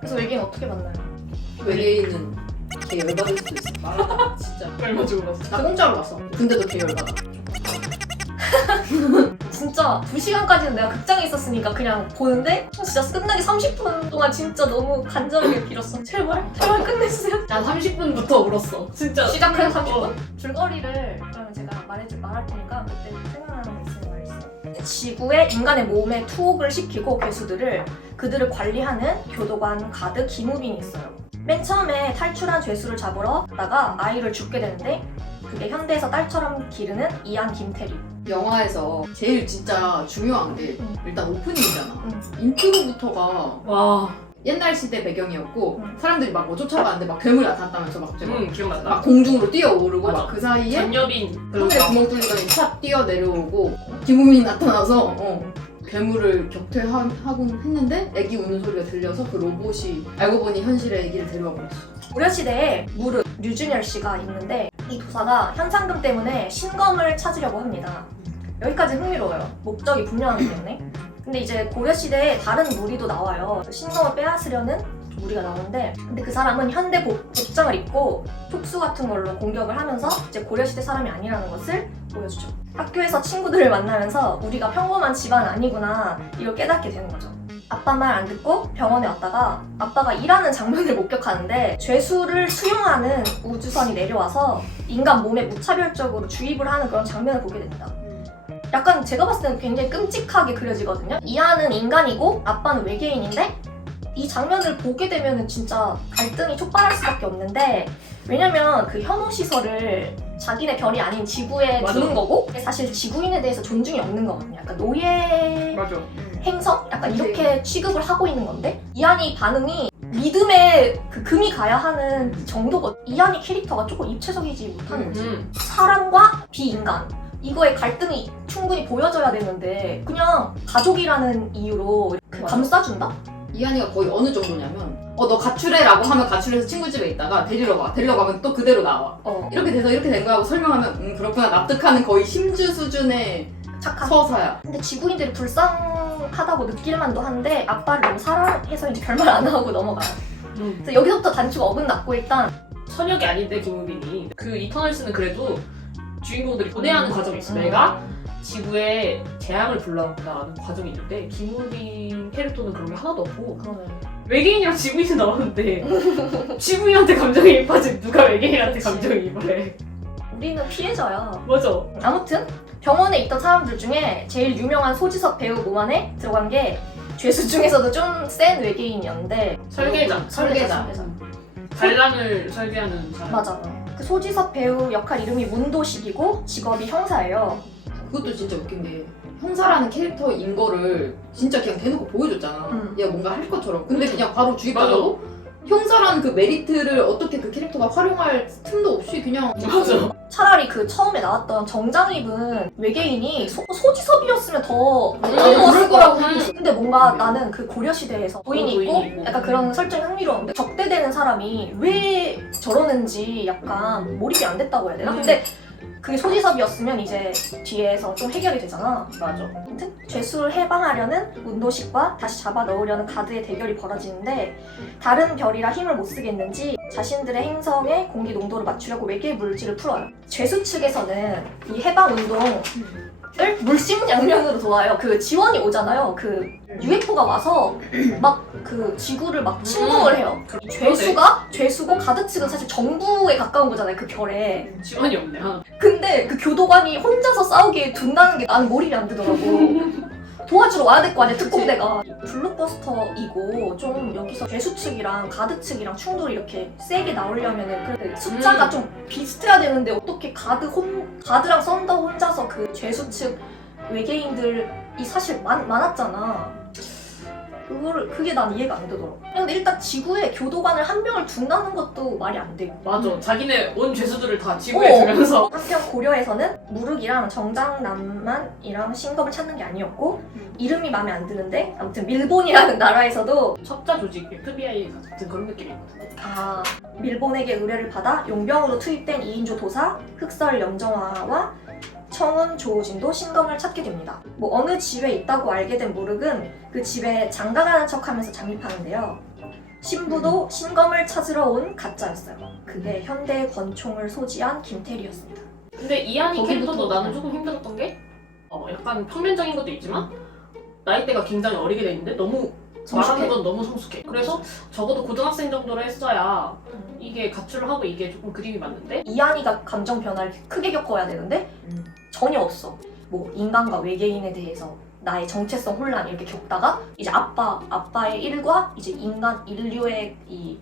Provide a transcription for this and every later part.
그래서 외계인 어떻게 만나요? 외계인은 걔 열받을 수도 있어. 말하다 진짜. 얼마 주고 봤어? 나 공짜로 봤어. 근데도 걔 열받아. 진짜 2시간까지는 내가 극장에 있었으니까 그냥 보는데 진짜 끝나기 30분 동안 진짜 너무 간절하게 빌었어. 제발 끝내주세요. 난 30분부터 울었어. 진짜. 시작해서 30분? 줄거리를 그러면 제가 말할 테니까 그때 생각나는 거 있으면 말해주세요. 지구에 인간의 몸에 투옥을 시키고 괴수들을 그들을 관리하는 교도관 가드 김우빈이 있어요. 맨 처음에 탈출한 죄수를 잡으러 가다가 아이를 죽게 되는데 그게 현대에서 딸처럼 기르는 이안 김태리. 영화에서 제일 진짜 중요한 게 일단 오프닝이잖아. 응. 인트로부터가 와. 옛날 시대 배경이었고 응. 사람들이 막 뭐 쫓아가는데 막 괴물 나타났다면서 막 기억난다. 막 공중으로 뛰어오르고 맞아. 막 그 사이에 전여빈. 하늘에 구멍 뚫리더니 촥 뛰어내려오고 김우민이 나타나서 괴물을 격퇴하곤 했는데 애기 우는 소리가 들려서 그 로봇이 알고 보니 현실의 애기를 데려와 버렸어. 고려시대에 무르 류준열 씨가 있는데 이 도사가 현상금 때문에 신검을 찾으려고 합니다. 여기까지 흥미로워요. 목적이 분명하기 때문에. 근데 이제 고려시대에 다른 무리도 나와요. 신검을 빼앗으려는 무리가 나오는데 근데 그 사람은 현대 복장을 입고 촉수 같은 걸로 공격을 하면서 이제 고려시대 사람이 아니라는 것을 보여주죠. 학교에서 친구들을 만나면서 우리가 평범한 집안 아니구나 이걸 깨닫게 되는 거죠. 아빠 말 안 듣고 병원에 왔다가 아빠가 일하는 장면을 목격하는데 죄수를 수용하는 우주선이 내려와서 인간 몸에 무차별적으로 주입을 하는 그런 장면을 보게 됩니다. 약간 제가 봤을 때는 굉장히 끔찍하게 그려지거든요. 이하는 인간이고 아빠는 외계인인데 이 장면을 보게 되면 진짜 갈등이 촉발할 수밖에 없는데 왜냐면 그 혐오시설을 자기네 별이 아닌 지구에 맞아. 두는 거고 사실 지구인에 대해서 존중이 없는 거거든요. 약간 노예 맞아. 행성? 약간 이렇게 취급을 하고 있는 건데 이한이 반응이 믿음에 그 금이 가야 하는 정도거든. 이한이 캐릭터가 조금 입체적이지 못하는 거지. 사람과 비인간 이거의 갈등이 충분히 보여져야 되는데 그냥 가족이라는 이유로 이렇게 맞아. 감싸준다? 이한이가 거의 어느 정도냐면 너 가출해라고 하면 가출해서 친구 집에 있다가 데리러 가면 또 그대로 나와. 이렇게 돼서 이렇게 된 거야 하고 설명하면 그렇구나 납득하는 거의 심주 수준의 착한. 서사야. 근데 지구인들이 불쌍하다고 느낄 만도 한데 아빠를 너무 사랑해서 이제 별말 안 하고 넘어가요. 그래서 여기서부터 단추가 어긋났고 일단 선역이 아닌데 김우빈이 그 이터널스는 그래도 주인공들이 고뇌하는 과정이 있어. 내가 지구에 재앙을 불러온다는 과정이 있는데 김우빈 캐릭터는 그런 게 하나도 없고 외계인이랑 지구인이 나오는데 지구인한테 감정이입하지 누가 외계인한테 감정이입을 해. 우리는 피해자야. 맞아. 아무튼 병원에 있던 사람들 중에 제일 유명한 소지섭 배우 몸 안에 들어간 게 죄수 중에서도 좀 센 외계인이었는데 설계자. 반란을 설계하는 사람. 맞아. 그 소지섭 배우 역할 이름이 문도식이고 직업이 형사예요. 그것도 진짜 웃긴 게 형사라는 캐릭터인 거를 진짜 그냥 대놓고 보여줬잖아. 얘가 뭔가 할 것처럼. 근데 그냥 바로 주입당하고 형사라는 그 메리트를 어떻게 그 캐릭터가 활용할 틈도 없이 그냥 맞아. 차라리 그 처음에 나왔던 정장입은 외계인이 소지섭이었으면 더 그럴 거라고 생각했어. 근데 뭔가 나는 그 고려시대에서 부인이 있고 부인이 있고. 약간 그런 설정이 흥미로운데 적대되는 사람이 왜 저러는지 약간 몰입이 안 됐다고 해야 되나? 근데 그게 소지섭이었으면 이제 뒤에서 좀 해결이 되잖아. 맞아. 아무튼 죄수를 해방하려는 문도식과 다시 잡아 넣으려는 가드의 대결이 벌어지는데 다른 별이라 힘을 못 쓰겠는지 자신들의 행성의 공기 농도를 맞추려고 외계 물질을 풀어요. 죄수 측에서는 이 해방 운동을 물심양면으로 도와요. 그 지원이 오잖아요. 그 UFO가 와서 막 그 지구를 막 침공을 해요. 죄수고 가드 측은 사실 정부에 가까운 거잖아요. 그 별에. 지원이 없네. 근데 그 교도관이 혼자서 싸우게 둔다는 게 나는 몰입이 안 되더라고. 도와주러 와야 될 거 아니야, 특공대가. 블록버스터이고 좀 여기서 죄수 측이랑 가드 측이랑 충돌이 이렇게 세게 나오려면은 그래도 숫자가 좀 비슷해야 되는데 어떻게 가드랑 썬더 혼자서 그 죄수 측 외계인들이 사실 많았잖아. 그게 난 이해가 안 되더라고. 근데 일단 지구에 교도관을 한 명을 둔다는 것도 말이 안 되고. 맞아. 자기네 온 죄수들을 다 지구에 두면서. 한편 고려에서는 무륵이랑 정장남만이랑 신검을 찾는 게 아니었고 이름이 마음에 안 드는데 아무튼 밀본이라는 나라에서도 첩자 조직 FBI 같은 그런 느낌이 있거든요. 밀본에게 의뢰를 받아 용병으로 투입된 2인조 도사 흑설 염정화와 청운 조우진도 신검을 찾게 됩니다. 뭐 어느 집에 있다고 알게 된 무륵은 그 집에 장가가는 척하면서 잠입하는데요. 신부도 신검을 찾으러 온 가짜였어요. 그게 현대의 권총을 소지한 김태리였습니다. 근데 이한이 거기부터- 캐릭터도 나는 조금 힘들었던 게 약간 평면적인 것도 있지만 나이대가 굉장히 어리게 돼 있는데 너무 말하는 건 너무 성숙해. 그래서 적어도 고등학생 정도로 했어야 이게 가출을 하고 이게 조금 그림이 맞는데 이한이가 감정 변화를 크게 겪어야 되는데 전혀 없어. 뭐 인간과 외계인에 대해서 나의 정체성 혼란 이렇게 겪다가 이제 아빠의 일과 이제 인류의 이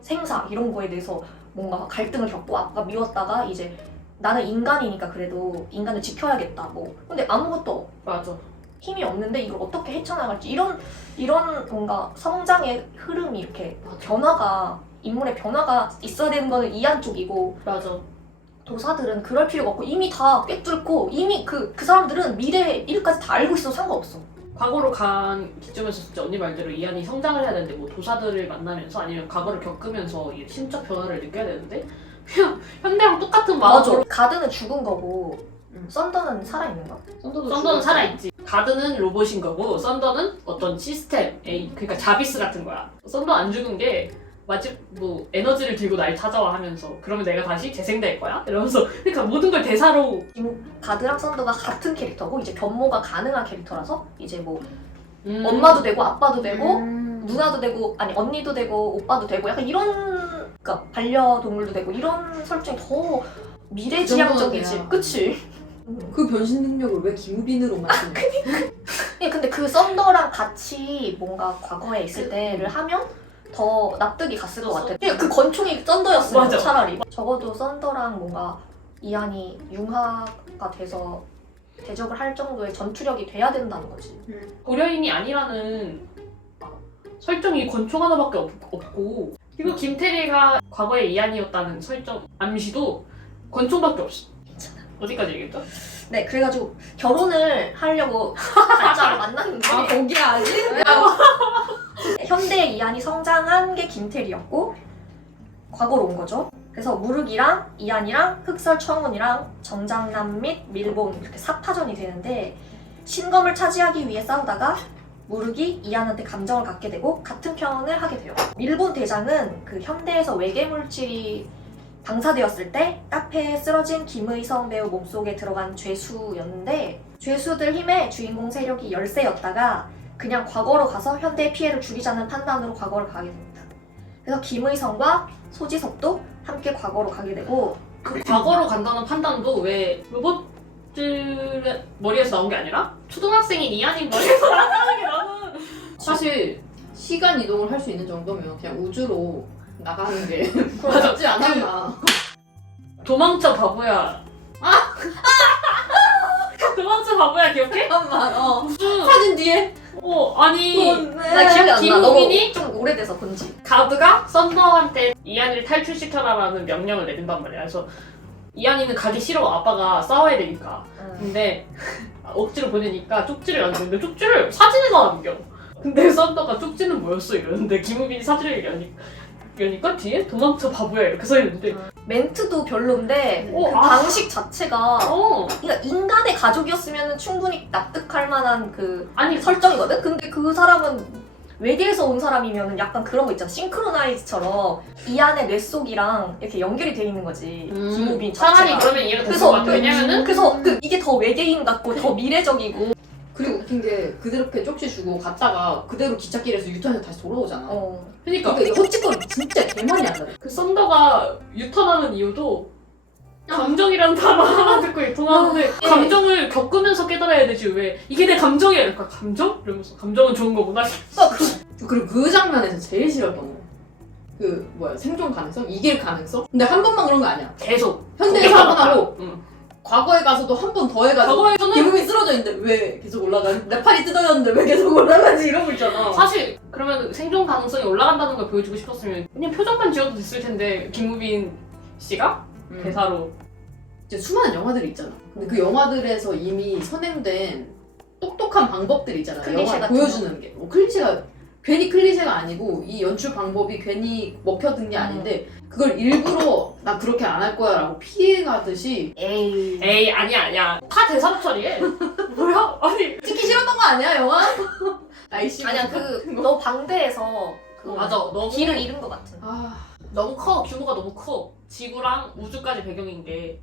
생사 이런 거에 대해서 뭔가 갈등을 겪고 아빠가 미웠다가 이제 나는 인간이니까 그래도 인간을 지켜야겠다 뭐. 근데 아무것도 맞아. 힘이 없는데 이걸 어떻게 헤쳐나갈지 이런 뭔가 성장의 흐름이 이렇게 변화가 인물의 변화가 있어야 되는 거는 이한 쪽이고 맞아. 도사들은 그럴 필요가 없고 이미 다 꿰뚫고 이미 그 사람들은 미래 일까지 다 알고 있어도 상관없어. 과거로 간 기점에서 진짜 언니 말대로 이한이 성장을 해야 되는데 뭐 도사들을 만나면서 아니면 과거를 겪으면서 이 심적 변화를 느껴야 되는데 그냥 현대랑 똑같은 마음으로 가드는 죽은 거고 썬더는 살아있는 거야. 썬더는 살아있지. 가드는 로봇인 거고 썬더는 어떤 시스템, 그러니까 자비스 같은 거야. 썬더 안 죽은 게 마치 뭐 에너지를 들고 날 찾아와 하면서 그러면 내가 다시 재생될 거야? 이러면서 그러니까 모든 걸 대사로 가드랑 썬더가 같은 캐릭터고 이제 변모가 가능한 캐릭터라서 이제 뭐 엄마도 엄마도 되고 아빠도 되고 누나도 되고 아니 언니도 되고 오빠도 되고 약간 이런 그러니까 반려동물도 되고 이런 설정이 더 미래지향적이지. 정도는 그치? 그 변신 능력을 왜 김우빈으로만 쓰는 예, 근데 그 썬더랑 같이 뭔가 과거에 있을 때를 하면 더 납득이 갔을 것 같아. 그냥 그 권총이 썬더였으면 맞아. 차라리. 적어도 썬더랑 뭔가 이한이 융화가 돼서 대적을 할 정도의 전투력이 돼야 된다는 거지. 고려인이 아니라는 설정이 권총 하나밖에 없고 그리고 김태리가 과거의 이한이었다는 설정 암시도 권총밖에 없어. 어디까지 얘기했죠? 네, 그래가지고 결혼을 하려고 가짜로 만났는데 거기야 아직? 현대의 이한이 성장한 게 김태리였고 과거로 온 거죠. 그래서 무륵이랑 이한이랑 흑설 청운이랑 정장남 및 밀본 이렇게 4파전이 되는데 신검을 차지하기 위해 싸우다가 무륵이 이한한테 감정을 갖게 되고 같은 편을 하게 돼요. 밀본 대장은 그 현대에서 외계 물질이 방사되었을 때 카페에 쓰러진 김의성 배우 몸속에 들어간 죄수였는데 죄수들 힘에 주인공 세력이 열세였다가 그냥 과거로 가서 현대의 피해를 줄이자는 판단으로 과거를 가게 됩니다. 그래서 김의성과 소지섭도 함께 과거로 가게 되고 그 과거로 간다는 판단도 왜 로봇들의 머리에서 나온 게 아니라 초등학생인 이한이 머리에서 나온 게 나는 사실 시간 이동을 할 수 있는 정도면 그냥 우주로 나가는 게 맞아. 맞지 않았나. 도망쳐 바보야. 도망쳐 바보야 기억해? 잠깐만 무슨 사진 뒤에 아니 나 기억이 안 나. 김우빈이 너무 좀 오래돼서 본지. 가드가 썬더한테 이한이를 탈출시켜라라는 명령을 내린단 말이야. 그래서 이한이는 가기 싫어. 아빠가 싸워야 되니까. 근데 억지로 보내니까 쪽지를 남기는데 쪽지를 사진에다 남겨. 근데 썬더가 쪽지는 뭐였어 이러는데 김우빈이 사진을 여니까 뒤에 도망쳐 바보야 이렇게 써있는데 멘트도 별론데 그 아. 방식 자체가 그러니까 인간의 가족이었으면 충분히 납득할 만한 그 아니 설정이거든? 근데 그 사람은 외계에서 온 사람이면 약간 그런 거 있잖아. 싱크로나이즈처럼 이 안에 뇌 속이랑 이렇게 연결이 돼 있는 거지. 김우빈 차라리 자체가. 그러면 이해가 될 것 같아. 왜냐면은 그래서 이게 더 외계인 같고 더 미래적이고 그리고 웃긴 게 그렇게 쪽지 주고 갔다가 그대로 기찻길에서 유턴해서 다시 돌아오잖아. 그러니까 그러니까 헛짓거리 진짜 개많이 한다. 그 썬더가 유턴하는 이유도 감정이라는 단어 하나 듣고 유턴하는데 감정을 겪으면서 깨달아야 되지 왜 이게 내 감정이야 이러니까 감정? 이러면서 감정은 좋은 거구나. 그리고 그 장면에서 제일 싫었던 거. 그 뭐야 생존 가능성? 이길 가능성? 근데 한 번만 그런 거 아니야. 계속 현대에서 한 번 하고 응. 과거에 가서도 한 번 더 해가지고 과거에서는 김우빈 쓰러져 있는데 왜 계속 올라가지? 내 팔이 뜯어졌는데 왜 계속 올라가지? 이러고 있잖아. 사실 그러면 생존 가능성이 올라간다는 걸 보여주고 싶었으면 그냥 표정만 지어도 됐을 텐데 김우빈 씨가 대사로 이제 수많은 영화들이 있잖아. 근데 그 영화들에서 이미 선행된 똑똑한 방법들이 있잖아. 클리셰 영화 같은 보여주는 게. 클리셰가 괜히 클리셰가 아니고 이 연출 방법이 괜히 먹혀든 게 아닌데 그걸 일부러 나 그렇게 안 할 거야 라고 피해가듯이 에이 아니야 다 대사로 처리해. 뭐야? 아니 찍기 싫었던 거 아니야 영화? 아이씨. 아니야 너 방대해서 그 맞아 너무 길을 잃은 것 같은. 너무 커 규모가 너무 커. 지구랑 우주까지 배경인 게.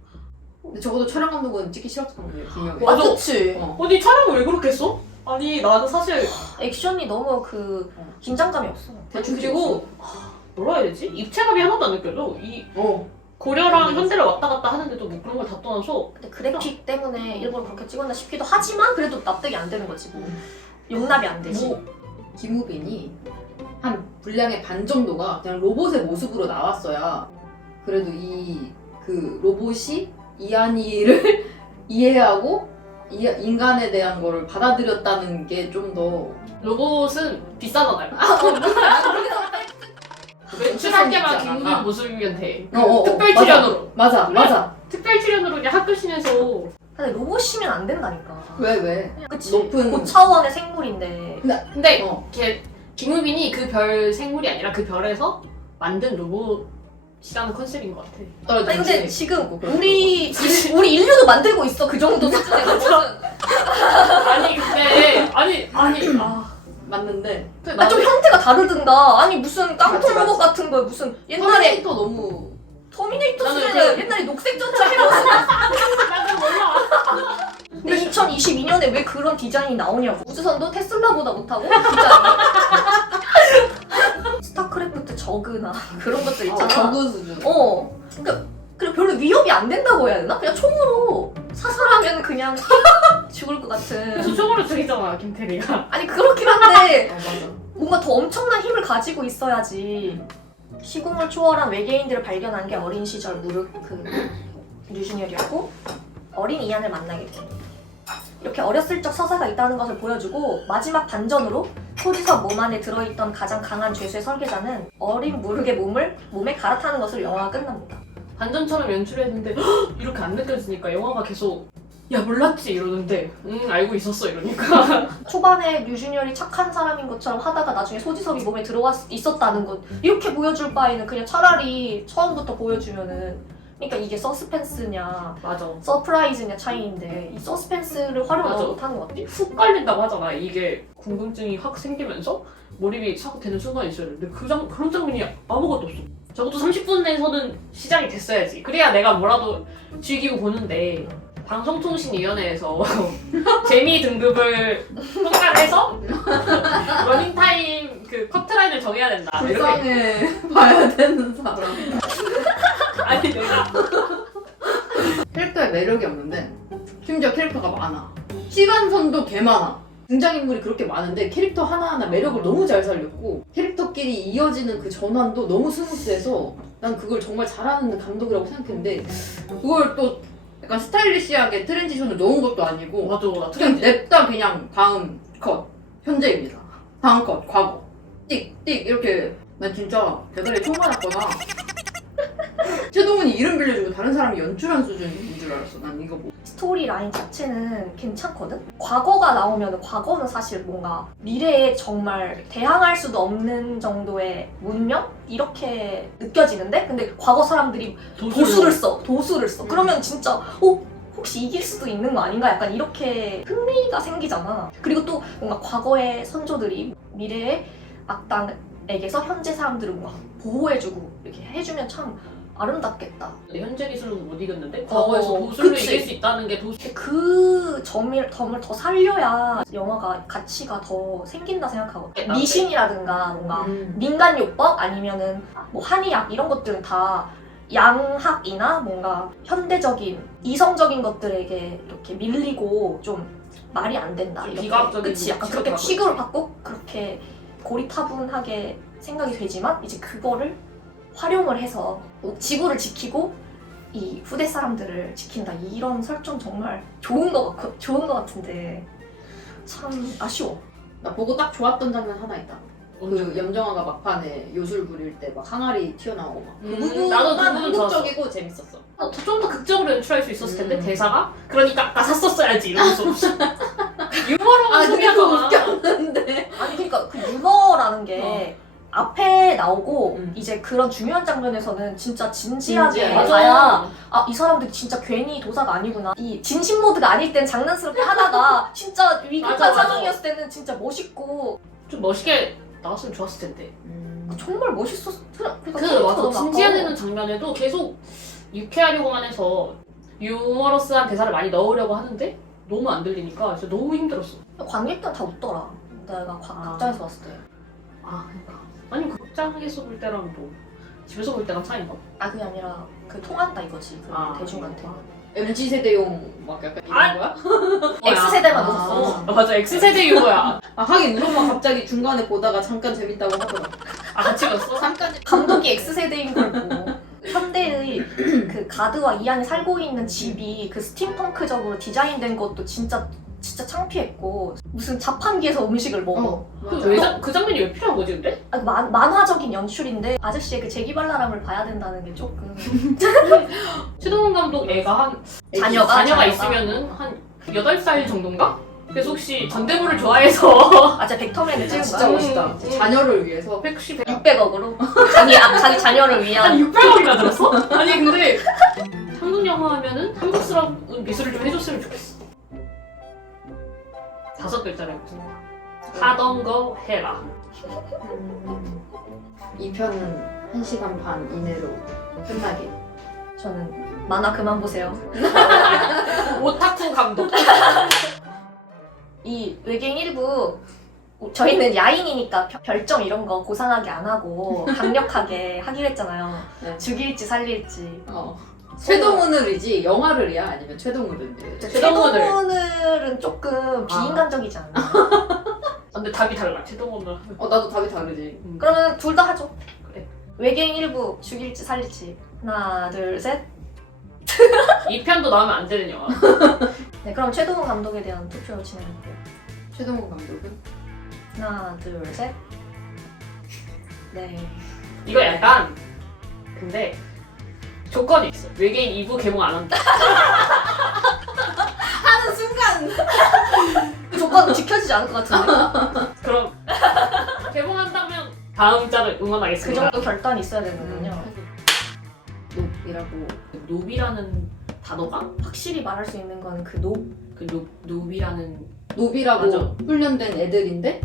근데 적어도 촬영 감독은 찍기 싫었던 거예요 분명히. 맞아. 그치. 아니 촬영을 왜 그렇게 했어? 아니 나는 사실 액션이 너무 그 긴장감이 없어. 대충 그리고 뭐라 해야 되지? 입체감이 하나도 안 느껴져. 이 어. 고려랑 현대를 왔다 갔다 하는데도 뭐 그런 걸 다 떠나서 근데 그래픽 때문에 일부러 그렇게 찍었나 싶기도 하지만 그래도 납득이 안 되는 거지 뭐. 용납이 안 되지. 뭐 김우빈이 한 분량의 반 정도가 그냥 로봇의 모습으로 나왔어야 그래도 이 그 로봇이 이한이를 이해하고 인간에 대한 거를 받아들였다는 게 좀 더 로봇은 비싸잖아요. 출연할 외출할 때만 김우빈 모습이면 돼. 특별 맞아. 출연으로. 맞아. 특별 출연으로 그냥 학교신에서 근데 로봇이면 안 된다니까. 왜? 그치. 높은 고차원의 생물인데. 근데 어. 걔 김우빈이 그 별 생물이 아니라 그 별에서 만든 로봇이라는 컨셉인 것 같아. 아니 근데 지금 우리 인류도 만들고 있어 그 정도 수준의 로봇은. 아니 근데 아니 맞는데 아, 좀 형태가 다르든가. 아니 무슨 깡통 맞지, 로봇 맞지. 같은 거 무슨 옛날에 터미네이터 너무 터미네이터 나는 수준의 옛날에 녹색 전차기라고. 나는 몰라. 근데 2022년에 왜 그런 디자인이 나오냐고. 우주선도 테슬라보다 못하고 디자인이. 스타크래프트 저그나 그런 것들 있잖아. 저그 수준. 그러니까 그래 별로 위협이 안 된다고 해야 되나? 그냥 총으로 사살하면 그냥 죽을 것 같은. 그래서 총으로 죽이잖아 김태리가. 아니 그렇긴 한데 맞아. 뭔가 더 엄청난 힘을 가지고 있어야지. 시공을 초월한 외계인들을 발견한 게 어린 시절 무르 그 류준열이었고 어린 이안을 만나게 됩니다. 이렇게 어렸을 적 서사가 있다는 것을 보여주고 마지막 반전으로 소지섭 몸 안에 들어있던 가장 강한 죄수의 설계자는 어린 무르의 몸에 갈아타는 것으로 영화가 끝납니다. 반전처럼 연출했는데 헉! 이렇게 안 느껴지니까 영화가 계속 야 몰랐지 이러는데 알고 있었어 이러니까. 초반에 류준열이 착한 사람인 것처럼 하다가 나중에 소지섭이 몸에 들어와 있었다는 것 이렇게 보여줄 바에는 그냥 차라리 처음부터 보여주면은 그러니까 이게 서스펜스냐 맞아. 서프라이즈냐 차이인데 이 서스펜스를 활용을 맞아. 못하는 것 같아. 훅 깔린다고 하잖아. 이게 궁금증이 확 생기면서 몰입이 싹 되는 순간이 있어야 되는데 그런 장면이 아무것도 없어. 적어도 30분 내에서는 시작이 됐어야지. 그래야 내가 뭐라도 즐기고 보는데 방송통신위원회에서 재미 등급을 평가해서 러닝타임 그 커트라인을 정해야 된다. 이렇게. 불쌍해. 봐야 되는 사람. 아니 내가 캐릭터에 매력이 없는데 심지어 캐릭터가 많아. 시간선도 개 많아. 등장인물이 그렇게 많은데 캐릭터 하나하나 매력을 너무 잘 살렸고 캐릭터끼리 이어지는 그 전환도 너무 스무스해서 난 그걸 정말 잘하는 감독이라고 생각했는데 그걸 또 약간 스타일리시하게 트랜지션을 넣은 것도 아니고 맞아 나 그냥 트렌드. 냅다 그냥 다음 컷 현재입니다. 다음 컷 과거 띡띡 이렇게 난 진짜 대가리 총 맞았거나 최동훈이 이름 빌려주고 다른 사람이 연출한 수준인 줄 알았어. 난 이거 뭐 스토리 라인 자체는 괜찮거든? 과거가 나오면 과거는 사실 뭔가 미래에 정말 대항할 수도 없는 정도의 문명? 이렇게 느껴지는데? 근데 과거 사람들이 도수를 써. 그러면 진짜 혹시 이길 수도 있는 거 아닌가? 약간 이렇게 흥미가 생기잖아. 그리고 또 뭔가 과거의 선조들이 미래의 악당에게서 현재 사람들을 뭔가 보호해주고 이렇게 해주면 참 아름답겠다. 현재 기술로는 못 이겼는데 과거에서 도술로 그치. 이길 수 있다는 게 그 점을 더 살려야 영화가 가치가 더 생긴다 생각하거든. 미신이라든가 뭔가 민간요법 아니면은 뭐 한의학 이런 것들은 다 양학이나 뭔가 현대적인 이성적인 것들에게 이렇게 밀리고 좀 말이 안 된다. 좀 이렇게. 비과학적인 그치? 약간 취급을 그렇게 하고 취급을 있지. 받고 그렇게 고리타분하게 생각이 되지만 이제 그거를 활용을 해서 지구를 지키고 이 후대 사람들을 지킨다 이런 설정 정말 좋은 거 같은데 참 아쉬워. 나 보고 딱 좋았던 장면 하나 있다. 그 염정아가 막판에 요술 부릴 때 막 항아리 튀어나오고 막. 그 부분만 나도 그 부분 한국적이고 재밌었어. 좀 더 극적으로 연출할 수 있었을 텐데 대사가 그러니까 아까 샀었어야지 이러면서 유머로만 소개하잖아. 웃겼는데. 아니 그러니까 그 유머라는 게 앞에 나오고 이제 그런 중요한 장면에서는 진짜 진지하게 진지하게. 가야 아 이 사람들이 진짜 괜히 도사가 아니구나. 이 진심 모드가 아닐 땐 장난스럽게 하다가 진짜 위급한 맞아, 맞아. 상황이었을 때는 진짜 멋있고 좀 멋있게 나왔으면 좋았을 텐데. 정말 멋있었어. 그러니까 그 맞아 진지해지는 장면에도 계속 유쾌하려고만 해서 유머러스한 대사를 많이 넣으려고 하는데 너무 안 들리니까 진짜 너무 힘들었어. 관객들 다 웃더라. 내가 극장에서 봤을 때. 아 그러니까 아니 극장에서 볼 때랑 뭐 집에서 볼 때랑 차이인가? 아 그게 아니라 그 통한다 이거지. 그 대중한테. MZ 세대용 막 약간 이런 아, 거야? X세대만 아. 웃었어. 아, 맞아 X세대 유머야. 아 하긴 우리 엄마 갑자기 중간에 보다가 잠깐 재밌다고 하더라. 아 같이 봤어? 잠깐. 감독이 X세대인 걸 보고 현대의 그 가드와 이안이 살고 있는 집이 그 스팀펑크적으로 디자인된 것도 진짜 창피했고 무슨 자판기에서 음식을 먹어. 그 장면이 왜 필요한 거지 근데? 아, 만화적인 연출인데 아저씨의 그 재기발랄함을 봐야 된다는 게 조금 최동훈 감독 애가 한 자녀가 있으면은 한 8살 정도인가? 그래서 혹시 전대물을 좋아해서 아 진짜 벡터맨을 찍은 진짜 거야. 멋있다. 자녀를 위해서 110에 600억으로 자기 자녀를 위한 한 600억이나 들었어? 아니 근데 한국 영화 하면은 한국스러운 미술을 좀 해줬으면 좋겠어. 5글자로 해보자. 하던 거 해라. 이 편은 1시간 반 이내로 끝나게. 저는 만화 그만 보세요. 오타쿠 감독. 이 외계인 일부 저희는 야인이니까 별점 이런 거 고상하게 안 하고 강력하게 하기로 했잖아요. 네. 죽일지 살릴지. 최동훈을이지 영화를이야 아니면 최동훈을? 최동훈은 조금 비인간적이지 않나? 근데 답이 달라. 최동훈은. 나도 답이 다르지. 그러면 둘 다 하죠. 그래. 외계인 일부 죽일지 살릴지. 하나 둘 셋. 이 편도 나오면 안 되는 영화. 네 그럼 최동훈 감독에 대한 투표 진행할게요. 최동훈 감독은? 하나 둘 셋. 네. 이거 약간 근데 조건이 있어. 외계인 2부 개봉 안 한다. 하는 순간! 그 조건은 지켜지지 않을 것 같은데. 그럼 개봉한다면 다음 작을 그 응원하겠습니다. 정도 결단이 있어야 되는군요. 노이라고. 노비라는 단어가 확실히 말할 수 있는 건 그 노비라는 노비라고 맞아. 훈련된 애들인데